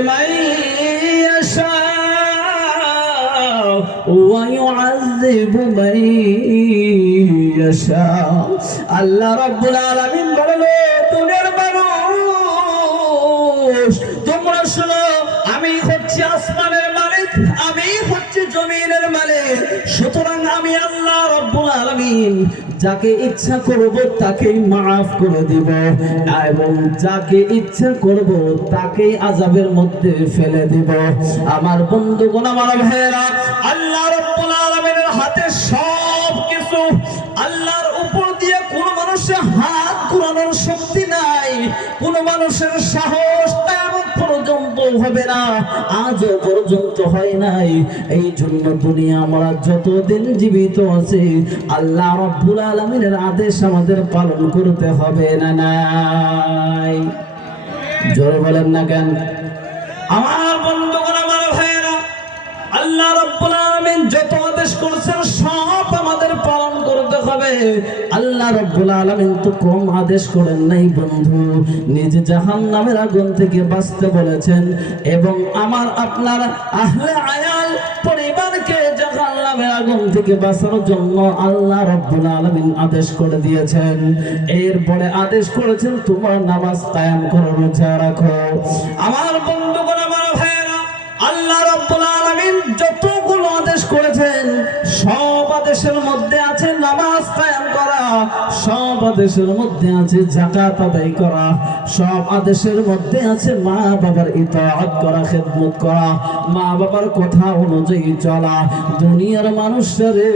من يشاء ويعذب من يشاء আল্লাহ রাব্বুল আলামিন বলেন দুনিয়ার মানুষ তোমরা শোনো আমি হচ্ছি আসমানের মালিক আমি হচ্ছি জমিনের মালিক সুতরাং আমি আল্লাহ রাব্বুল আলামিন যাকে ইচ্ছা করব তাকেই maaf করে দিব এবং যাকে ইচ্ছা করব তাকেই আযাবের মধ্যে ফেলে দিব আমার বন্ধুগণ আমার ভাইরা আল্লাহ রাব্বুল আলামিনের হাতে সব কিছু আল্লাহর উপর দিয়ে কোন মানুষের হাত ঘোরানোর শক্তি নাই কোন মানুষের সাহস তেমন পর্যন্ত হবে না আজও পর্যন্ত হয় নাই এই জন্য দুনিয়া আমরা যতদিন জীবিত আছি আল্লাহ রাব্বুল আলামিনের আদেশ আমাদের পালন করতে হবে না নাই জোরে বলেন না কেন আমার বন্ধুগণ আমার ভাইরা আল্লাহ রাব্বুল আলামিন যত আদেশ করেছেন সব আমাদের পালন করতে হবে আল্লাহ রাব্বুল আলামিন তো কম আদেশ করেন নাই বন্ধু নিজে জাহান্নামের আগুন থেকে বাঁচতে বলেছেন এবং আমার আপনার আহলে আয়াল পরিবারকে জাহান্নামের আগুন থেকে বাঁচানোর জন্য আল্লাহ রাব্বুল আলামিন আদেশ করে দিয়েছেন এরপরে আদেশ করেছেন তোমার নামাজ কায়েম করো রোজা রাখো আমার বন্ধুগণ আমার ভাইরা আল্লাহ রাব্বুল আলামিন যতগুলো আদেশ করেছেন সব আদেশের মধ্যে আছে নামাজ কায়েম করা সব আদেশের মধ্যে আছে যাকাত আদায় করা সব আদেশের মধ্যে আছে মা বাবার ইতাআত করা খিদমত করা মা বাবার কথা অনুযায়ী চলা দুনিয়ার মানুষরে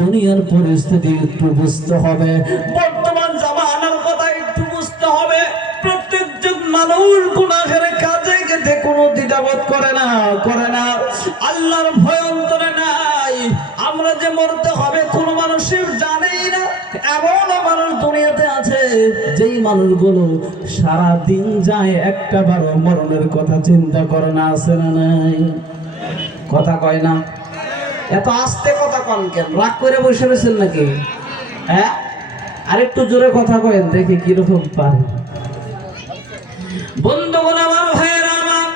দুনিয়ার পরিস্থিতি একটু বুঝতে হবে বর্তমান জামানার কথা একটু বুঝতে হবে প্রত্যেকজন মানুষ গুনাহের কাজে গেতে কোনো দ্বিধাবোধ করে না আল্লাহর ভয় অন্তরে নাই আমরা যে মরতে হবে কোন মানুষের জানেই না এমন মানুষ দুনিয়াতে আছে যেই মানুষগুলো সারা দিন যায় একটা বারো মরণের কথা চিন্তা করে না আছে না নাই কথা কয় না এত আস্তে কথা কন কেন রাগ করে বসে রয়েছেন নাকি হ্যাঁ আরেকটু জোরে কথা কয়েন দেখি কিরকম পারে বন্ধুগণ আমার ভাইয়েরা আমার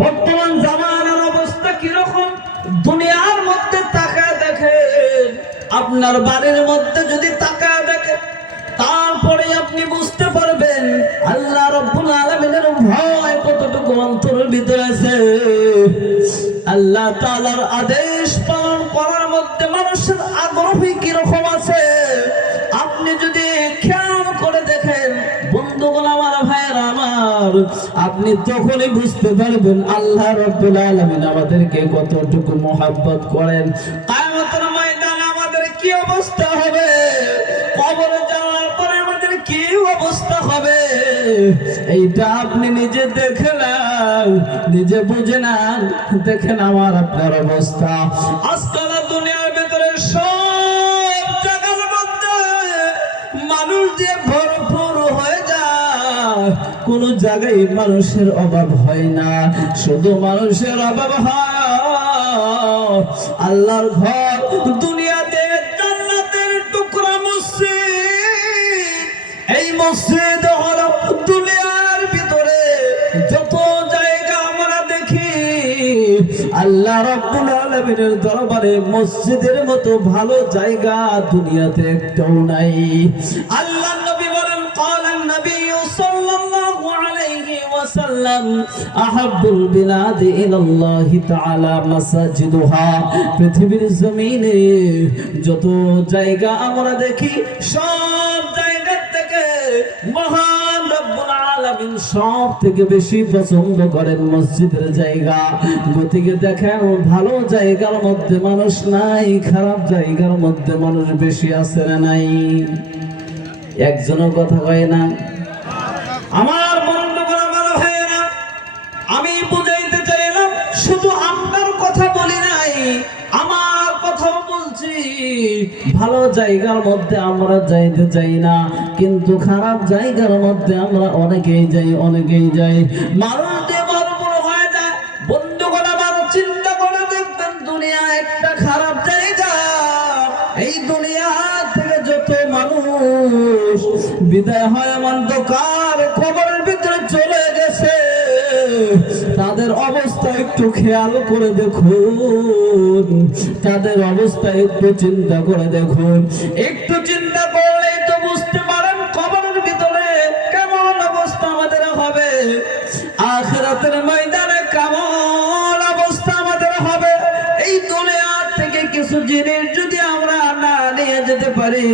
বর্তমান জামানার অবস্থা কিরকম দুনিয়ার মধ্যে তাকায় দেখেন আপনার বাড়ির মধ্যে যদি তাকায় দেখেন তারপরে আপনি বুঝতে পারবেন আল্লাহ রাব্বুল আলামিনের ভয় কতটুকু অন্তরের ভিতরে আছে আল্লাহ তাআলার আদেশ পালন করার মধ্যে মানুষের আগ্রহ কিরকম আছে আপনি যদি খেয়াল করে দেখেন বন্ধুগণ আমার ভাইয়েরা আমার আপনি তখনই বুঝতে পারবেন আল্লাহ রাব্বুল আলামিন আমাদেরকে কতটুকু মহব্বত করেন কিয়ামতের ময়দানে আমাদের কি অবস্থা হবে কবরে যাওয়ার পরে আমাদের কি অবস্থা হবে এইটা আপনি নিজে দেখেন নিজে বুঝে না দেখেন আমার আপনার অবস্থা আজকাল দুনিয়ার ভিতরে সব জায়গার মধ্যে মানুষ দিয়ে ভরপুর হয়ে যায় কোন জায়গায় মানুষের অভাব হয় না শুধু মানুষের অভাব হয় আল্লাহর ঘর দুনিয়াতে জান্নাতের টুকরা মসজিদ এই মসজিদ হলো দুনিয়ার ভিতরে যত জায়গা আমরা দেখি আল্লাহ রাব্বুল আলামিনের দরবারে মসজিদের মতো ভালো জায়গা দুনিয়াতে একটাও নাই আল্লাহ নবী বলেন قالن নবী সাল্লাল্লাহু আলাইহি ওয়াসাল্লাম আহাব্বুল বিলাদ ইলাল্লাহি তাআলা মাসাজিদুহা পৃথিবীর জমিনে যত জায়গা আমরা দেখি সব জায়গা থেকে মহান রব্বুল আলামিন সব থেকে বেশি পছন্দ করেন মসজিদের জায়গা গতিকে দেখেন ভালো জায়গার মধ্যে মানুষ নাই খারাপ জায়গার মধ্যে মানুষ বেশি আছে না নাই একজনের কথা কয় না আমার বন্ধুগণ আমার ভাইয়েরা আমি বুঝাইতে চাইলাম শুধু আপনার কথা বলি নাই আমার কথাও বলছি ভালো জায়গার মধ্যে আমরা যাইতে চাই না কিন্তু খারাপ জায়গার মধ্যে আমরা অনেকেই যাই মানুষ দিয়ে মরমর হয়ে যায় বন্ধুগণ আমার চিন্তা করে দেখবেন দুনিয়া একটা খারাপ জায়গা এই দুনিয়া থেকে যত মানুষ বিদায় হয় অন্ধকার কবরের ভিতরে চলে গেছে তাদের অবস্থা একটু খেয়াল করে দেখুন, তাদের অবস্থা একটু চিন্তা করে দেখুন। একটু চিন্তা করলেই তো বুঝতে পারেন কবরের ভিতরে কেমন অবস্থা আমাদের হবে, আখিরাতের ময়দানে কেমন অবস্থা আমাদের হবে। এই দুনিয়া থেকে কিছু জিনিস যদি আমরা না নিয়ে যেতে পারি,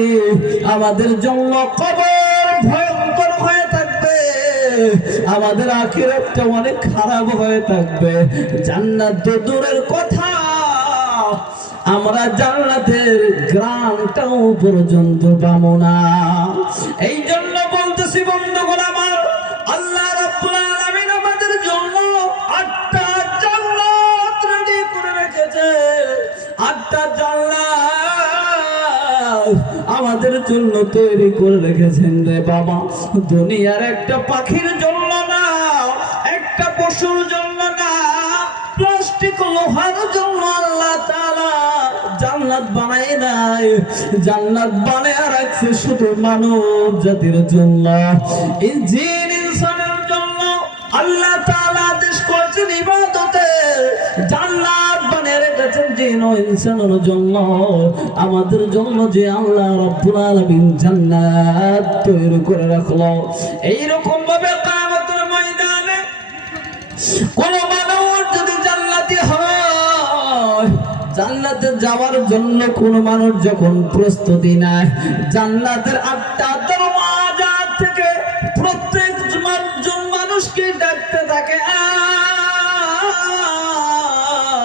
আমাদের জন্য কবর ভয়ঙ্কর হয়ে থাকবে, আমাদের আখিরাতটা অনেক খারাপ হয়ে থাকবে। জান্নাত তো দূরের কথা, আমরা জান্নাতের গ্রামটাও পর্যন্ত পাবো না। এই জন্য বলতেছি বন্ধুগণ আমার, আল্লাহ রাব্বুল আলামিন আমাদের জন্য 8টা জান্নাত রেডি করে রেখেছে। 8টা জান্নাত আমাদের জন্য তৈরি করে রেখেছেন রে বাবা। দুনিয়ার একটা পাখির জন্য না, একটা পশুর জন্য না, প্লাস্টিক লোহার জন্য আল্লাহ তাআলা জান্নাত বানায় নাই। জান্নাত বানায় রাখছে শুধু মানব জাতির জন্য, এই জিন ইনসানের জন্য। আল্লাহ তাআলা আদেশ করেছেন ইবাদতে, জান্নাত বানিয়ে রেখেছেন জিন ও ইনসানের জন্য। আমাদের জন্য যে আল্লাহ রাব্বুল আলামিন জান্নাত তৈরি করে রাখলো, এইরকম ভাবে কিয়ামতের ময়দানে কোন মানুষ যদি জান্নাতি হয়, জান্নাতে যাওয়ার জন্য কোন মানুষ যখন প্রস্তুতি নেয়, জান্নাতের 8টা দরওয়াজা থেকে প্রত্যেক মানুষকে ডাকতে থাকে,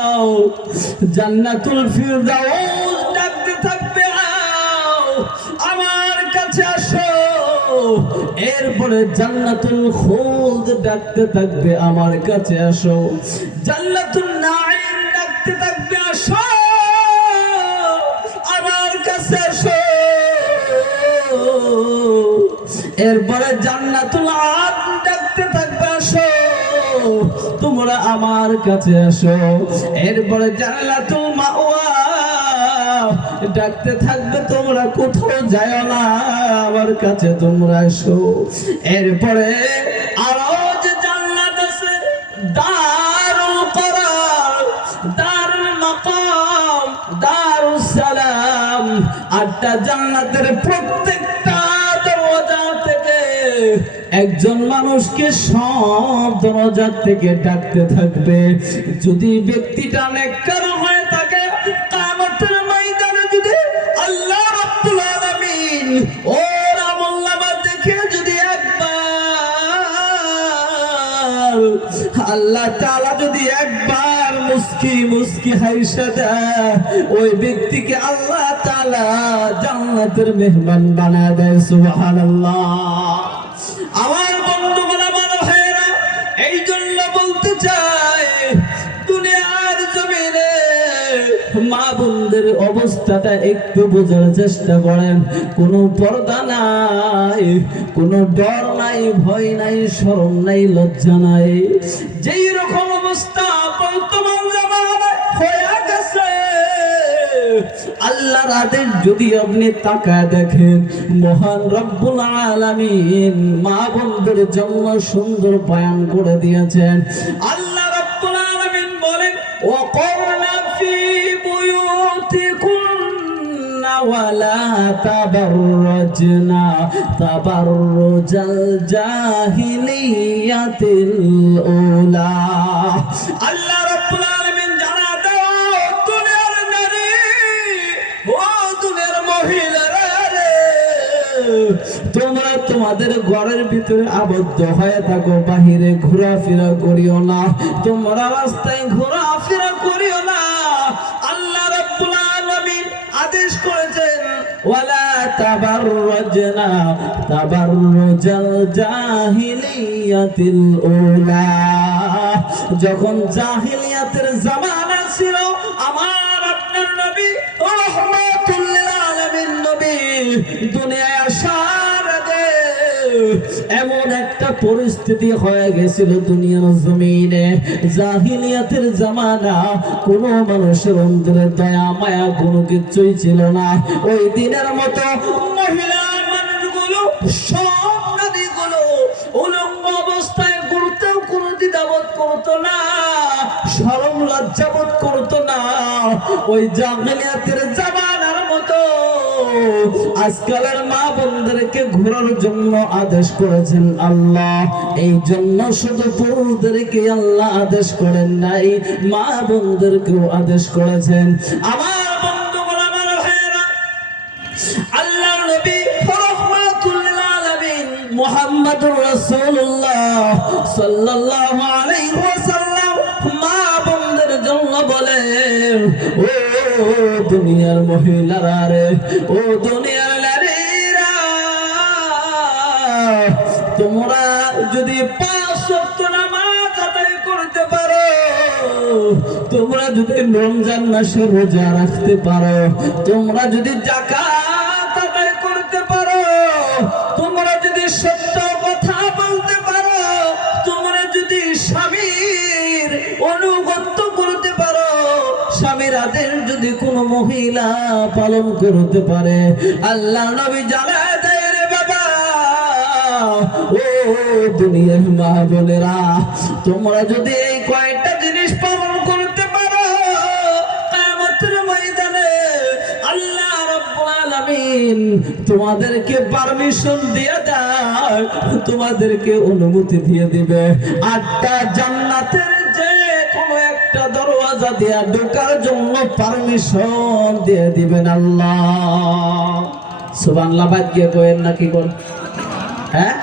আও জান্নাতুল ফিরদাউস ডাকতে থাকবে, আও আমার কাছে আসো। এরপরে জান্নাতুল খুলদ ডাকতে থাকবে, আমার কাছে আসো। জান্নাতুন নাঈম ডাকতে থাকবে, আসো আমার কাছে আসো। এরপরে জান্নাতুল আদন ডাকতে থাকবে, আসো তোমরা আমার কাছে আসো। এরপরে জান্নাতুল মাওয়া ডাকতে থাকবে, তোমরা কোথাও যাও না, আমার কাছে তোমরা আসো। এরপরে আরো যে জান্নাত আছে, দারুল করার, দারুল মাকাম, দারুস সালাম, 8টা জান্নাতের প্রত্যেকটা দরজা থেকে একজন মানুষকে সব দরজা থেকে ডাকতে থাকবে। যদি ব্যক্তিটা নেককার হয়ে থাকে, কিয়ামতের ময়দানে যদি আল্লাহ রাব্বুল আলামিন ওর আমলনামা দেখে যদি একবার আল্লাহ তাআলা যদি একবার মুস্কি মুস্কি হাসি দেয়, ওই ব্যক্তিকে আল্লাহ তাআলা জান্নাতের মেহমান বানায় দেয়। সুবহানাল্লাহ। আমার বন্ধুগণ, আমার ভাইয়েরা, এই জন্য বলতে চাই, দুনিয়ার জমিনে মা বোনদের অবস্থাটা একটু বোঝার চেষ্টা করেন। কোনো পর্দা নাই, কোনো ডর নাই, ভয় নাই, শরম নাই, লজ্জা নাই। যেই রকম অবস্থা বর্তমান জামানায় হয়ে গেছে, আল্লাহর আদেশ যদি আপনি তাকায় দেখেন, মহান রব্বুল আলামিন মা বোনদের জন্য সুন্দর বয়ান করে দিয়েছেন। আল্লাহ রব্বুল আলামিন বলেন, ওয়াকরনা ফি বুয়ুতিকুন্না ওয়ালা তাবাররাজনা তাবাররুজাল জাহিলিয়াতিল উলা। আল্লাহ রব্বুল আলামিন জানা দাও, দুনিয়ার নারী ও দুনিয়ার মহিলারা রে, তোমরা তোমাদের ঘরের ভিতরে আবদ্ধ হয়ে থাকো, বাহিরে ঘোরাফেরা করিও না, তোমরা রাস্তায় ঘোরাফেরা করিও না। আল্লাহ রাব্বুল আলামিন আদেশ করেছেন, ওয়ালা তাবাররাজনা তাবাররুজাল জাহিলিয়াতিল উলা। যখন জাহিলিয়াতের জামানা ছিল, আমার আপনার নবী রাহমাতুল লিল আলামিন নবী দুনিয়ায় আসার আগে এমন একটা পরিস্থিতি হয়ে গেছিল দুনিয়ার জমিনে, জাহিলিয়াতের জামানা, কোন মানুষের অন্তরে দয়া মায়া কোনো কিছুই ছিল না। ওই দিনের মতো মহিলা মানুষগুলো, সব নারীগুলো উলঙ্গ অবস্থায় ঘুরতেও কোনো দ্বিধাবোধ করতো না। লজ্জাবোধ করতো না। ওই জাহেলিয়াতের জামানার মতো আজকালের মা বোনদেরকে ঘোরার জন্য আদেশ করেছেন আল্লাহ। এই জন্য শুধু পুরুষদেরকে আল্লাহ আদেশ করেন নাই, মা বোনদেরকেও আদেশ করেছেন। আমার বন্ধুগণ, আমার ভাইয়েরা, আল্লাহর নবী রাহমাতুল লিল আলামিন মুহাম্মদুর রাসূলুল্লাহ সাল্লাল্লাহু আলাইহি ওয়াসাল্লাম মা বোনদের জন্য বলেন, ও দুনিয়ার মহিলারা রে, ও দুনিয়ার নারীরা, তোমরা যদি 5 ওয়াক্ত নামাজ আদায় করতে পারো, তোমরা যদি রমজান মাসে রোজা রাখতে পারো, তোমরা যদি যাকাত আদায় করতে পারো, তোমরা যদি সত্য কথা বলতে পারো, তোমরা যদি স্বামীর অনুগত্য করতে পারো, স্বামীর আদেশ যদি কোনো মহিলা পালন করতে পারে, আল্লাহ নবী জানায় দেয় রে বাবা, ও দুনিয়ার মা বোনেরা, তোমরা যদি এই কয়টা জিনিস পালন করতে পারো, কিয়ামতের ময়দানে আল্লাহ রাব্বুল আলামিন তোমাদেরকে পারমিশন দিয়ে দেয়, তোমাদেরকে অনুমতি দিয়ে দিবে 8টা জান্নাতের যে কোনো একটা দরওয়াজা দিয়ে ঢোকার জন্য পারমিশন দিয়ে দিবেন আল্লাহ। সুবহানাল্লাহ। বাদ গিয়ে কইেন না কি কোন, হ্যাঁ,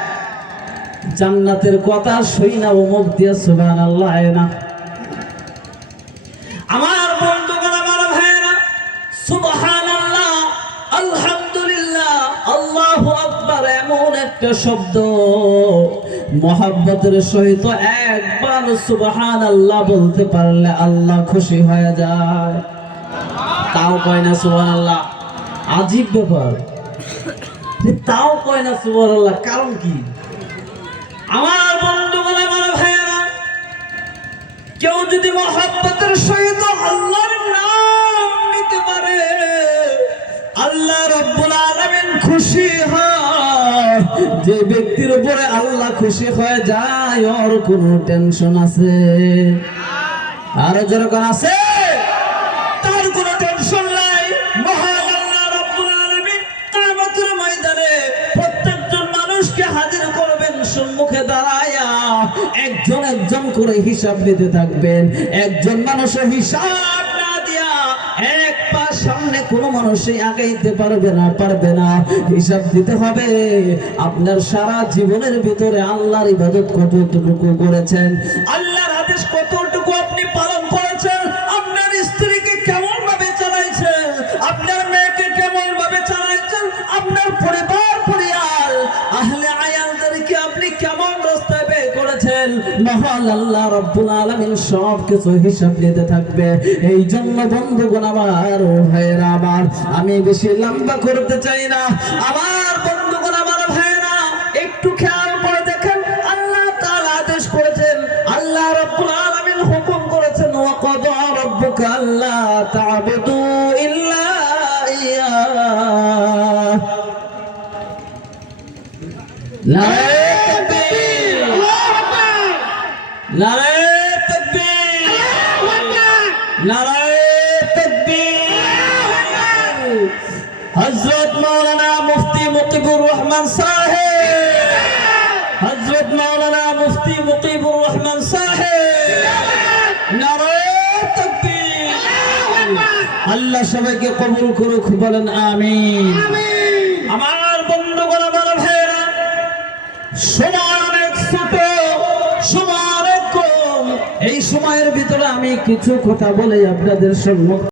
জান্নাতের কথা শুই না ও মুখ দিয়ে সুবহানাল্লাহ আয় না। আমার বন্ধুগণ, আমার ভাইয়েরা, সুবহানাল্লাহ, আলহামদুলিল্লাহ, আল্লাহু আকবার এমন একটা শব্দ, মহব্বতের সহিত একবার সুবহানাল্লাহ বলতে পারলে আল্লাহ খুশি হয়ে যায়। তাও কয় না সুবহানাল্লাহ, আজীব ব্যাপার, তাও কয় না সুবহানাল্লাহ, কারণ কি? আমার বন্ধুগণ, আমার ভাইয়েরা, কেউ যদি মহব্বতের সহিত আল্লাহর নাম নিতে পারে, আল্লাহ রাব্বুল আলামিন খুশি হয়। যে ব্যক্তির উপরে আল্লাহ খুশি হয়ে যায়, ওর কোনো টেনশন আছে? আর যেরকম আছে, তার কোনো টেনশন নাই। মহান আল্লাহ রাব্বুল আলামিন কিয়ামতের ময়দানে প্রত্যেকজন মানুষকে হাজির করবেন, সম্মুখে দাঁড়ায়া একজন একজন করে হিসাব নিতে থাকবেন। একজন মানুষের হিসাব না দিয়া এক পা সামনে কোনো মানুষই আগাইতে পারবে না। হিসাব দিতে হবে আপনার সারা জীবনের ভিতরে আল্লাহর ইবাদত কতটুকু করেছেন, আল্লাহর আদেশ কতটুকু আপনি পালন করেছেন, আপনার স্ত্রীকে কেমন ভাবে চালাইছেন, আপনার মেয়েকে কেমন ভাবে চালাইছেন, আপনার পরিবার আহলে আয়ালদেরকে আপনি কেমন রাস্তায় বের করেছেন। মহান আল্লাহ রাব্বুল আলামিন সব কিছু হিসাব নিতে থাকবে। এই জন্য বন্ধুগণ, আমার ভাইয়েরা, আমার আমি বেশি লম্বা করতে চাই না। আমার বন্ধুগণ, আমার ভাইয়েরা, একটু খেয়াল করে দেখেন, আল্লাহ তাআলা আদেশ করেছেন, আল্লাহ রাব্বুল আলামিন হুকুম করেছেন, ওয়া ক্বাদা রাব্বুকা আল্লা তা'বুদু ইল্লা ইয়্যাহ। নারে তাকবীর, নারে তাকবীর, নারে তাকবীর। হযরত মাওলানা মুফতি মুকিবুর রহমান সাহেব, হযরত মাওলানা মুফতি মুকিবুর রহমান সাহেব, নারে তাকবীর। আল্লাহ সবাইকে কবুল করুক, বলেন আমিন। আমার বন্ধুগণ, আমার ভাইয়েরা, সময় অনেক ছোট, সময় অনেক কম। এই সময়ের ভিতরে আমি কিছু কথা বলে আপনাদের সম্মুখে